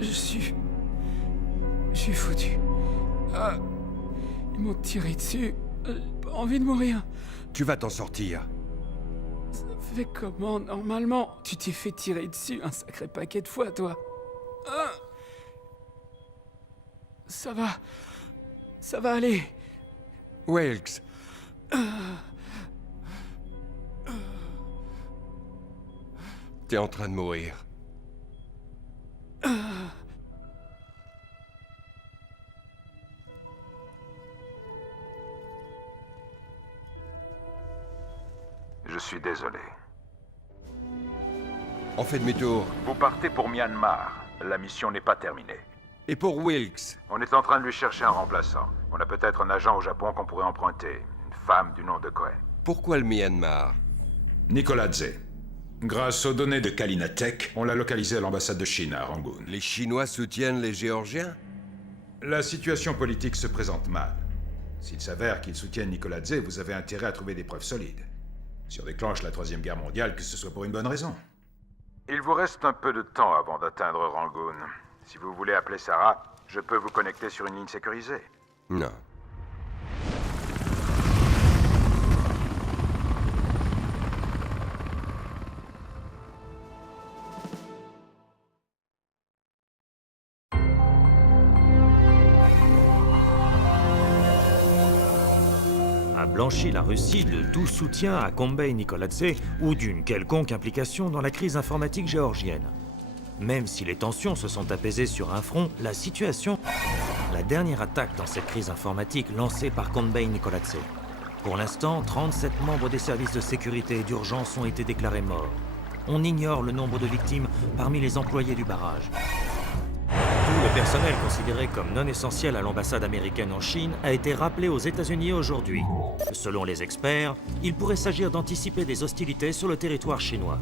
Je suis foutu. Ah, ils m'ont tiré dessus. J'ai pas envie de mourir. Tu vas t'en sortir. Ça fait comment, normalement? Tu t'es fait tirer dessus un sacré paquet de fois, toi. Ah. Ça va aller. Wilkes. T'es en train de mourir. Je suis désolé. On fait demi-tour. Vous partez pour Myanmar. La mission n'est pas terminée. Et pour Wilkes? On est en train de lui chercher un remplaçant. On a peut-être un agent au Japon qu'on pourrait emprunter. Une femme du nom de Cohen. Pourquoi le Myanmar? Nikoladze. Grâce aux données de Kalinatech, on l'a localisé à l'ambassade de Chine à Rangoon. Les Chinois soutiennent les Géorgiens? La situation politique se présente mal. S'il s'avère qu'ils soutiennent Nikoladze, vous avez intérêt à trouver des preuves solides. Si on déclenche la Troisième Guerre mondiale, que ce soit pour une bonne raison. Il vous reste un peu de temps avant d'atteindre Rangoon. Si vous voulez appeler Sarah, je peux vous connecter sur une ligne sécurisée. Non. A blanchi la Russie de tout soutien à Kombei Nikoladze ou d'une quelconque implication dans la crise informatique géorgienne. Même si les tensions se sont apaisées sur un front, la situation... La dernière attaque dans cette crise informatique lancée par Kombei Nikoladze. Pour l'instant, 37 membres des services de sécurité et d'urgence ont été déclarés morts. On ignore le nombre de victimes parmi les employés du barrage. Tout le personnel considéré comme non essentiel à l'ambassade américaine en Chine a été rappelé aux États-Unis aujourd'hui. Selon les experts, il pourrait s'agir d'anticiper des hostilités sur le territoire chinois.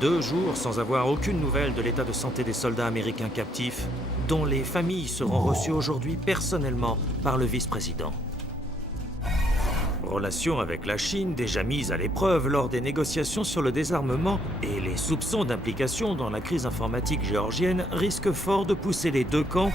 2 jours sans avoir aucune nouvelle de l'état de santé des soldats américains captifs, dont les familles seront reçues aujourd'hui personnellement par le vice-président. Relations avec la Chine déjà mises à l'épreuve lors des négociations sur le désarmement et les soupçons d'implication dans la crise informatique géorgienne risquent fort de pousser les deux camps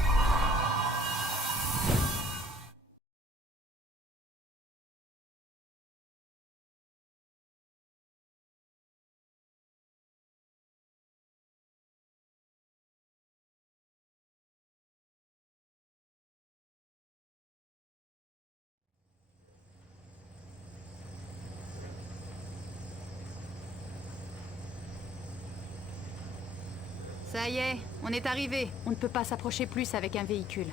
Ça y est, on est arrivé. On ne peut pas s'approcher plus avec un véhicule.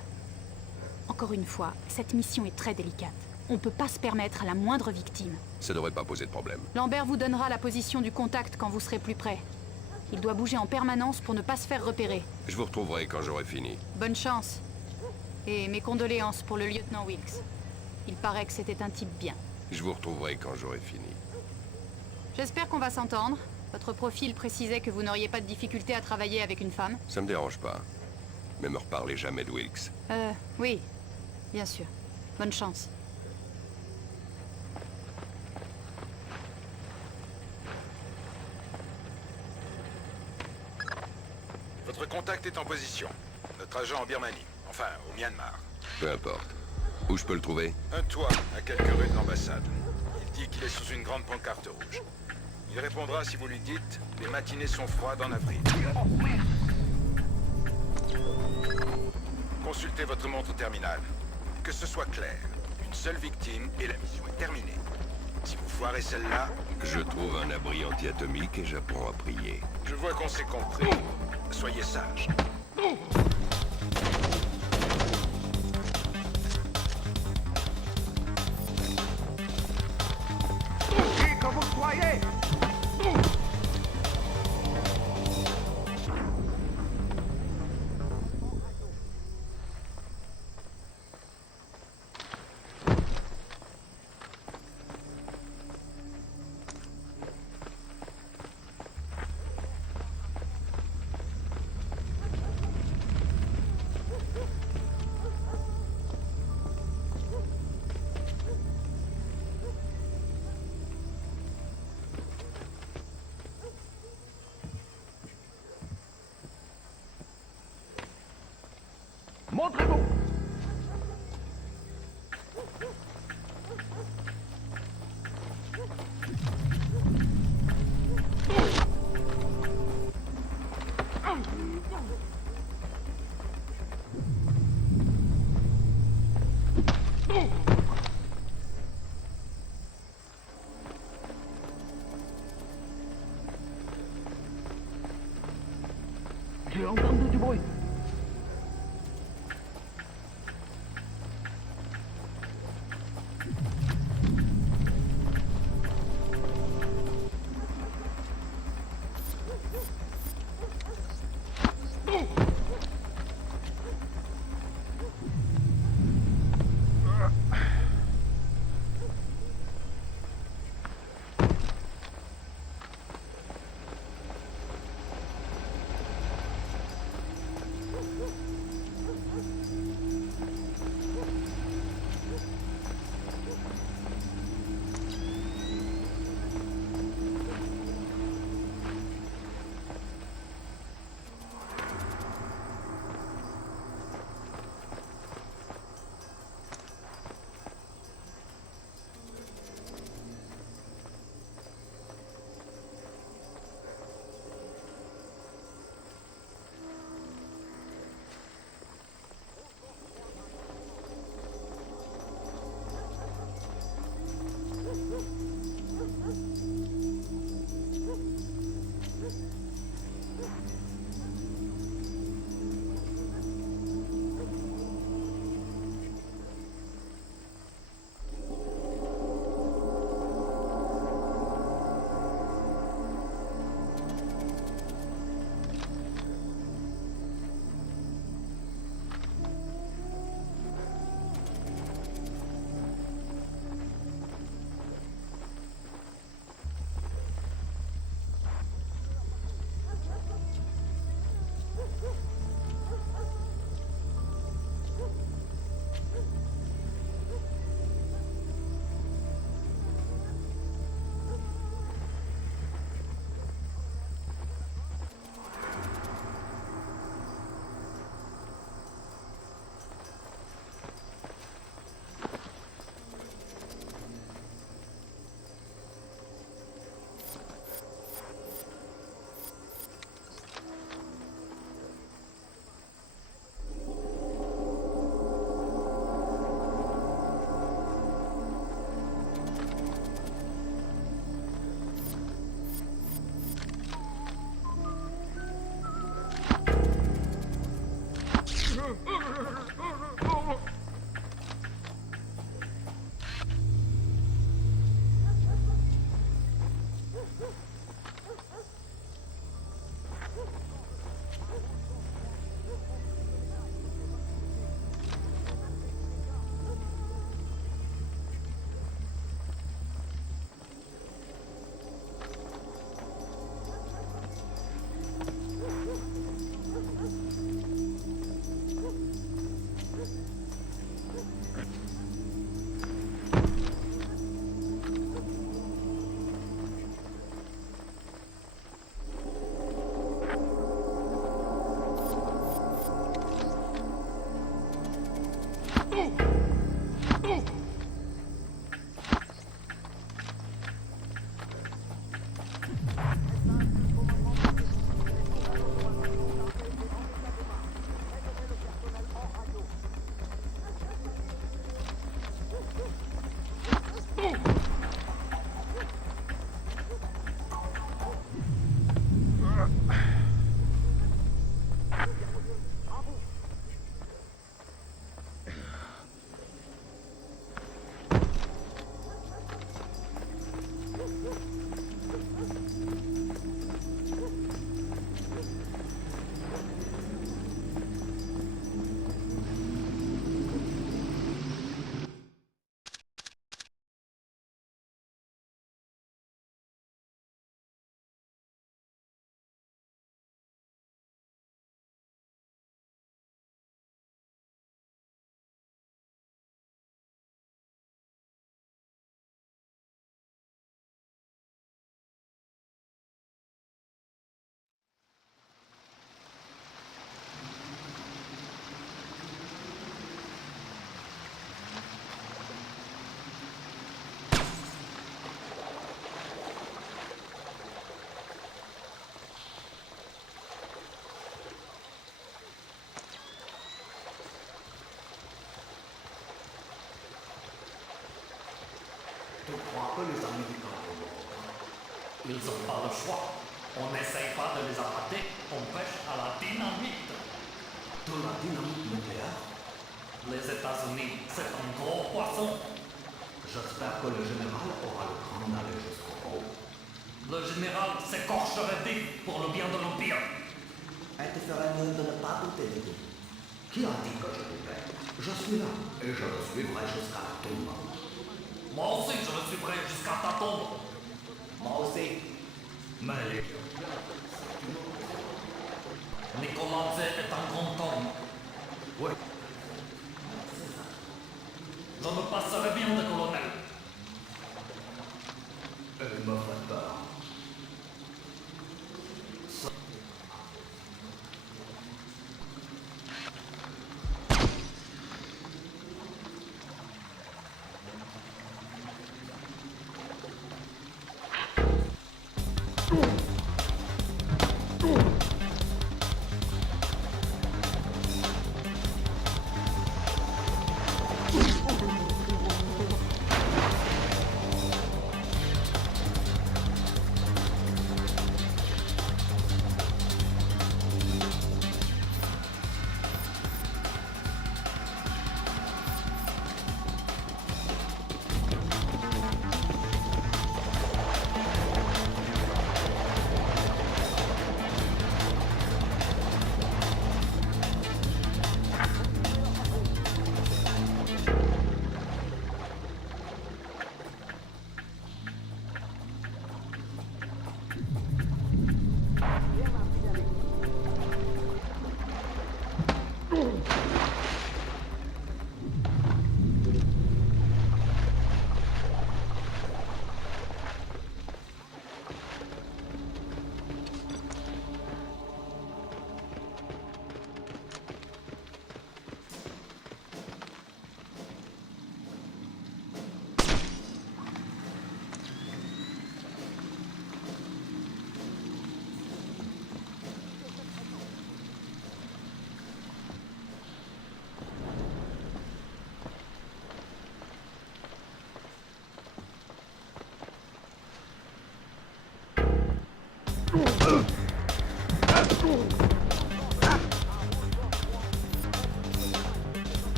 Encore une fois, cette mission est très délicate. On ne peut pas se permettre la moindre victime. Ça devrait pas poser de problème. Lambert vous donnera la position du contact quand vous serez plus près. Il doit bouger en permanence pour ne pas se faire repérer. Je vous retrouverai quand j'aurai fini. Bonne chance. Et mes condoléances pour le lieutenant Wilkes. Il paraît que c'était un type bien. Je vous retrouverai quand j'aurai fini. J'espère qu'on va s'entendre. Votre profil précisait que vous n'auriez pas de difficulté à travailler avec une femme. Ça me dérange pas. Mais me reparlez jamais de Wilkes. Oui. Bien sûr. Bonne chance. Votre contact est en position. Notre agent en Birmanie. Enfin, au Myanmar. Peu importe. Où je peux le trouver? Un toit, à quelques rues de l'ambassade. Il dit qu'il est sous une grande pancarte rouge. Il répondra si vous lui dites « Les matinées sont froides en avril ». Consultez votre montre terminale. Que ce soit clair, une seule victime et la mission est terminée. Si vous foirez celle-là... Je trouve un abri anti-atomique et j'apprends à prier. Je vois qu'on s'est compris. Soyez sage. Montrez-vous. J'ai entendu du bruit. choix. On n'essaye pas de les arrêter, on pêche à la dynamite. De la dynamite nucléaire? Les États-Unis, c'est un gros poisson. J'espère que le général aura le cran d'aller jusqu'au bout. Le général s'écorcherait vite pour le bien de l'Empire. Il te ferait mieux de ne pas douter de lui. Qui a dit que je doutais? Je suis là, et je le suivrai jusqu'à la tombe. Moi aussi, je le suivrai jusqu'à ta tombe. Moi aussi. Mais Nicolas est un grand homme. Oui. Je me passerai bien de colonel. Il me fait peur.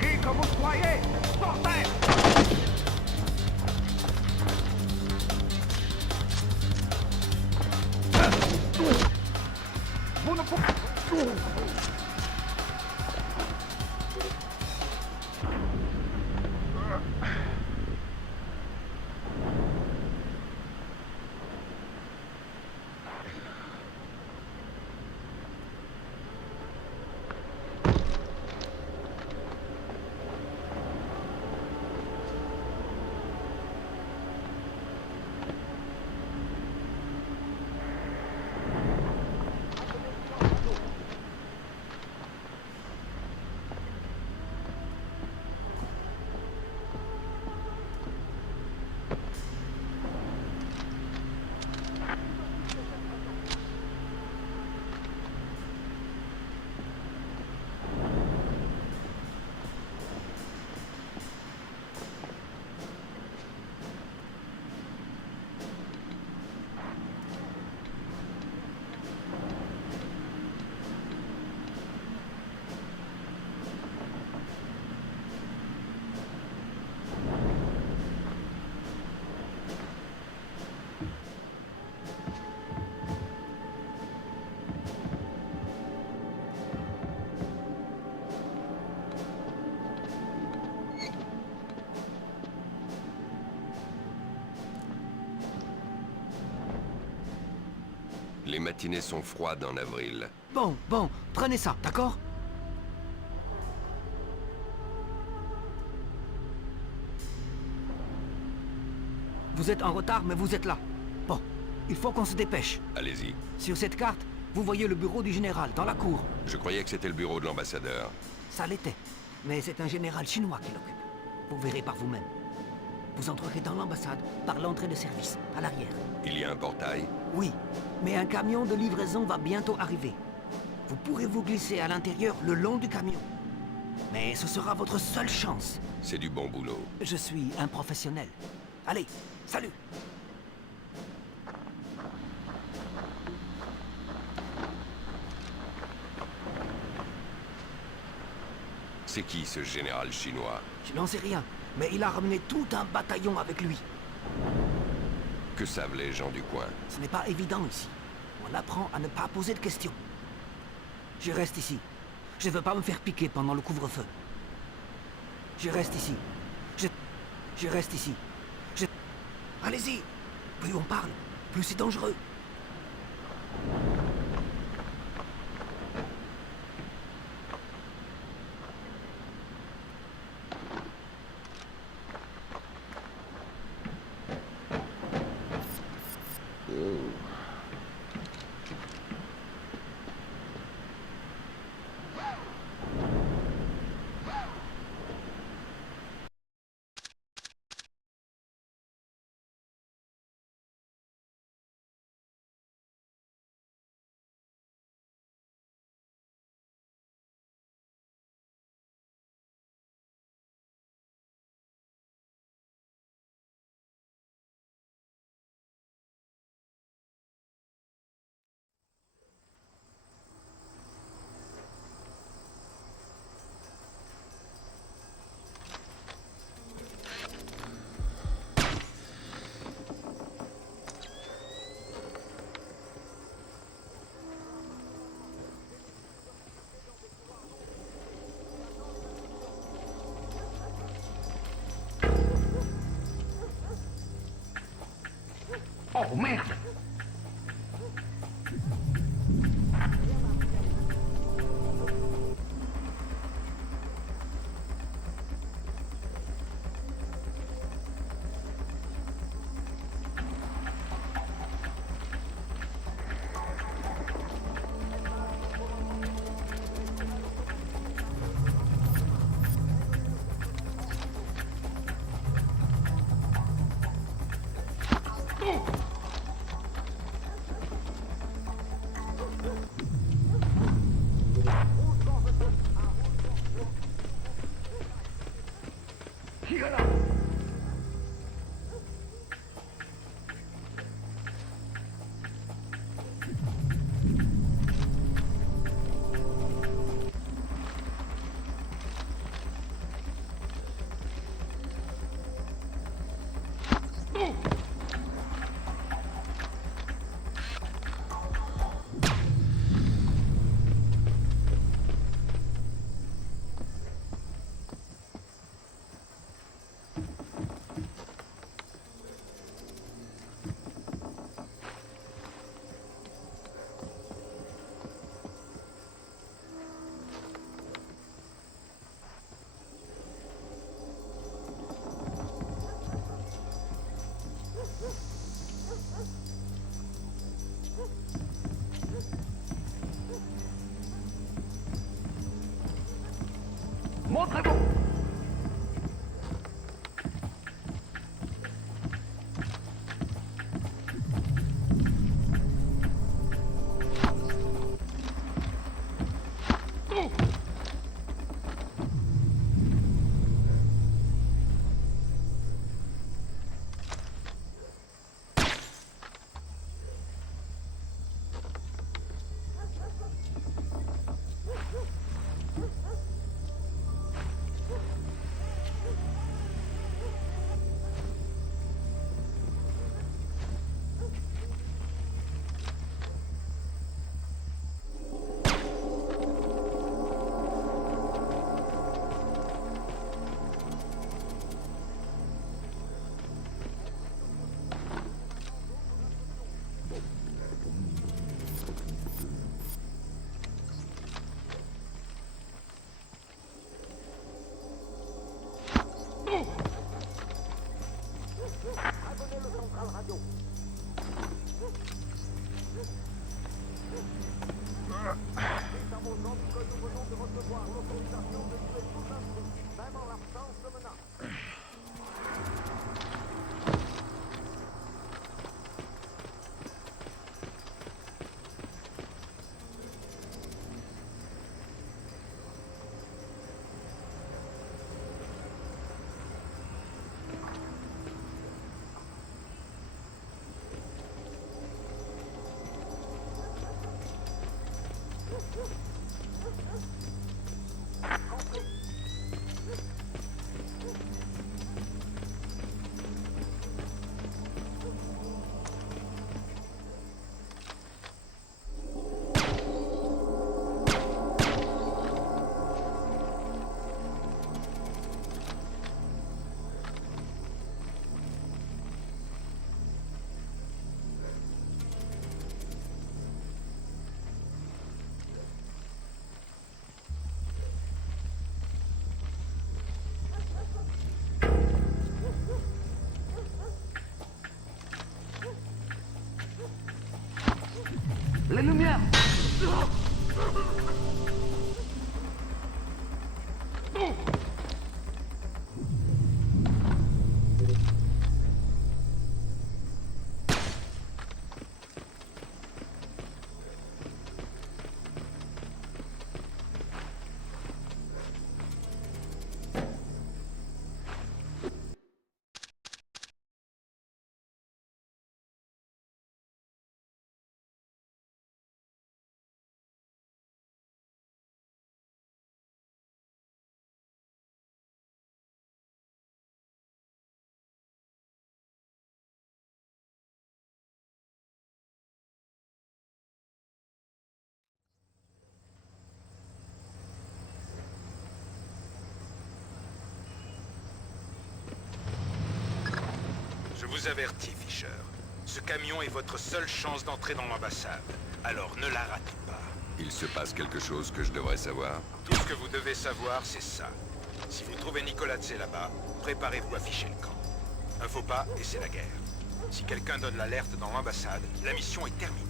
Qui que vous soyez, sortez! Vous ne pouvez... Les matinées sont froides en avril. Bon, prenez ça, d'accord? Vous êtes en retard, mais vous êtes là. Bon, il faut qu'on se dépêche. Allez-y. Sur cette carte, vous voyez le bureau du général, dans la cour. Je croyais que c'était le bureau de l'ambassadeur. Ça l'était, mais c'est un général chinois qui l'occupe. Vous verrez par vous-même. Vous entrerez dans l'ambassade par l'entrée de service, à l'arrière. Il y a un portail? Oui, mais un camion de livraison va bientôt arriver. Vous pourrez vous glisser à l'intérieur le long du camion. Mais ce sera votre seule chance. C'est du bon boulot. Je suis un professionnel. Allez, salut! C'est qui ce général chinois? Je n'en sais rien, mais il a ramené tout un bataillon avec lui. Que savent les gens du coin? Ce n'est pas évident ici. On apprend à ne pas poser de questions. Je reste ici. Je ne veux pas me faire piquer pendant le couvre-feu. Je reste ici. Je reste ici. Allez-y! Plus on parle, plus c'est dangereux. Oh merde! Les lumières. Je vous avertis, Fisher. Ce camion est votre seule chance d'entrer dans l'ambassade. Alors ne la ratez pas. Il se passe quelque chose que je devrais savoir? Tout ce que vous devez savoir, c'est ça. Si vous trouvez Nicoladze là-bas, préparez-vous à ficher le camp. Un faux pas et c'est la guerre. Si quelqu'un donne l'alerte dans l'ambassade, la mission est terminée.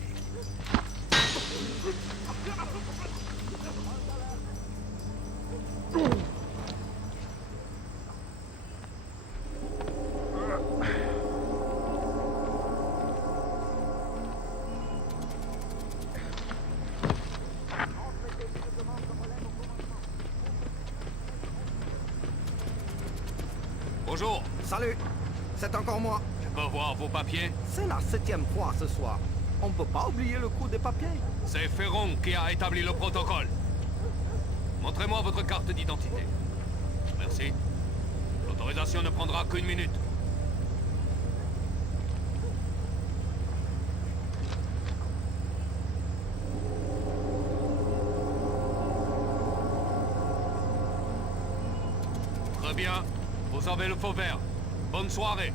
Bonjour, Salut, c'est encore moi. je peux voir vos papiers? C'est la 7e fois ce soir. On peut pas oublier le coup des papiers. C'est Ferron qui a établi le protocole. Montrez-moi votre carte d'identité. Merci. L'autorisation ne prendra qu'une minute. Très bien. Vous avez le feu vert. Bonne soirée.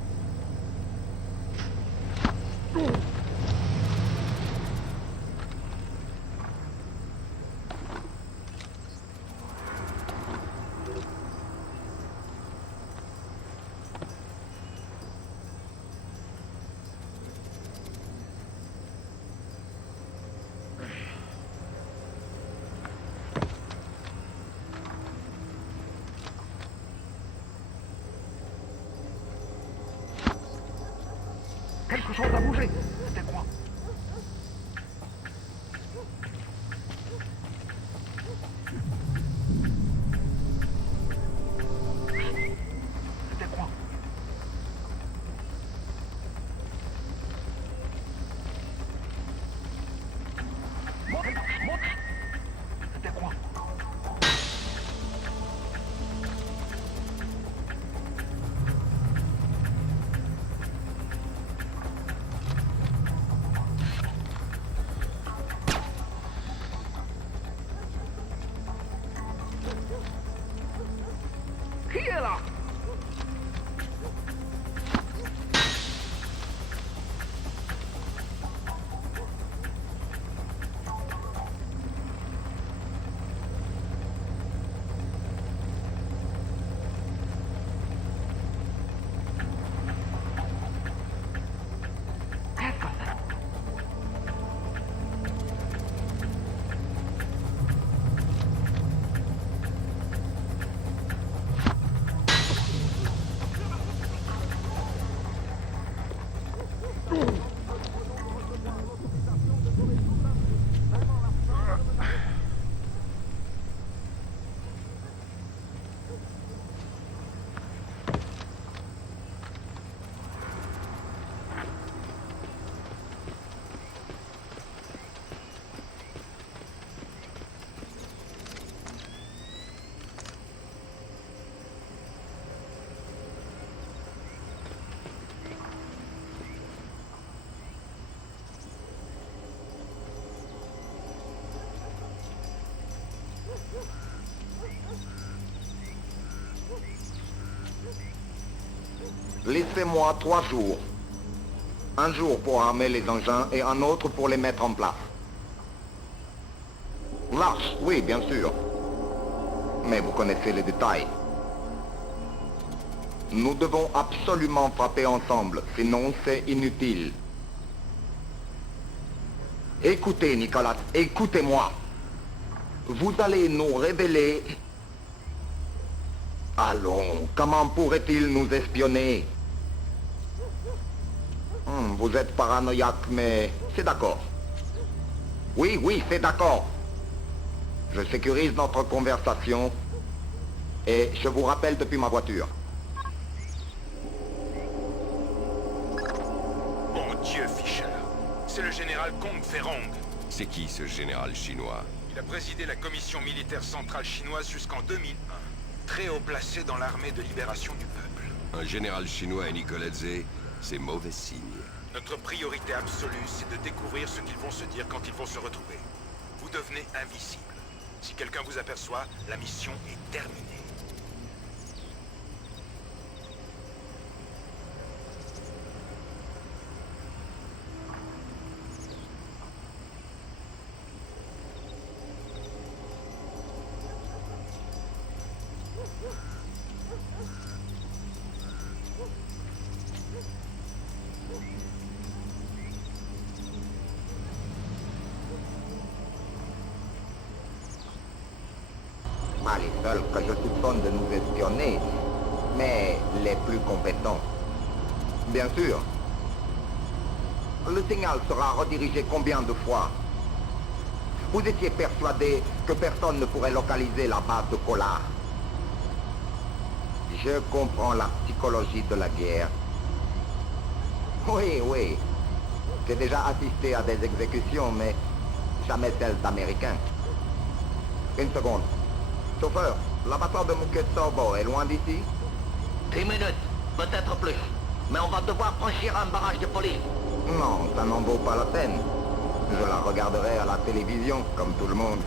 Quelque chose a bougé. C'était quoi? C'était quoi? Monte. C'était quoi? Qui est là? Qu'est-ce que c'est? Laissez-moi 3 jours. Un jour pour armer les engins et un autre pour les mettre en place. L'arche, oui, bien sûr. Mais vous connaissez les détails. Nous devons absolument frapper ensemble, sinon c'est inutile. Écoutez, Nicolas, écoutez-moi. Vous allez nous révéler... Allons, comment pourrait-il nous espionner? Vous êtes paranoïaque, mais c'est d'accord. Oui, oui, c'est d'accord. Je sécurise notre conversation et je vous rappelle depuis ma voiture. Mon Dieu, Fisher. C'est le général Kong Ferrong. C'est qui ce général chinois? Il a présidé la commission militaire centrale chinoise jusqu'en 2001. Très haut placé dans l'armée de libération du peuple. Un général chinois à Nicoladze, c'est mauvais signe. Notre priorité absolue, c'est de découvrir ce qu'ils vont se dire quand ils vont se retrouver. Vous devenez invisible. Si quelqu'un vous aperçoit, la mission est terminée. Pas les seuls que je soupçonne de nous espionner, mais les plus compétents. Bien sûr. Le signal sera redirigé combien de fois? Vous étiez persuadé que personne ne pourrait localiser la base de Kolar. Je comprends la psychologie de la guerre. Oui, oui. J'ai déjà assisté à des exécutions, mais jamais celles d'Américains. Une seconde. Chauffeur, l'abattoir de Mukesobo est loin d'ici? 10 minutes, peut-être plus. Mais on va devoir franchir un barrage de police. Non, ça n'en vaut pas la peine. Je la regarderai à la télévision, comme tout le monde.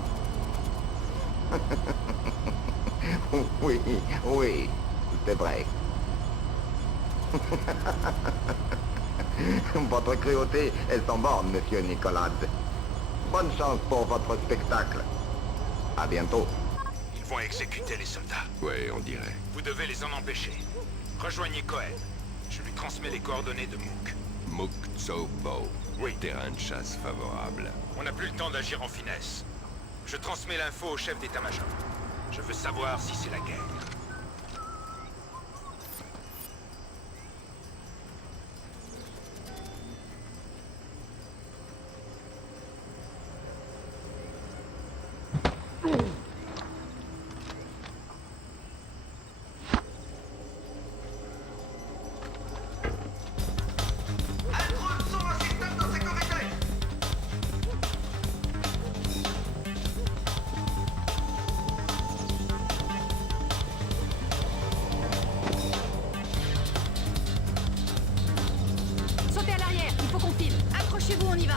Oui, oui, c'est vrai. Votre cruauté est sans borne, monsieur Nicolas. Bonne chance pour votre spectacle. À bientôt. Ils vont exécuter les soldats. Ouais, on dirait. Vous devez les en empêcher. Rejoignez Cohen. Je lui transmets les coordonnées de Mook. Muksobo. Oui. Terrain de chasse favorable. On n'a plus le temps d'agir en finesse. Je transmets l'info au chef d'état-major. Je veux savoir si c'est la guerre. Sautez à l'arrière, il faut qu'on file. Accrochez-vous, on y va.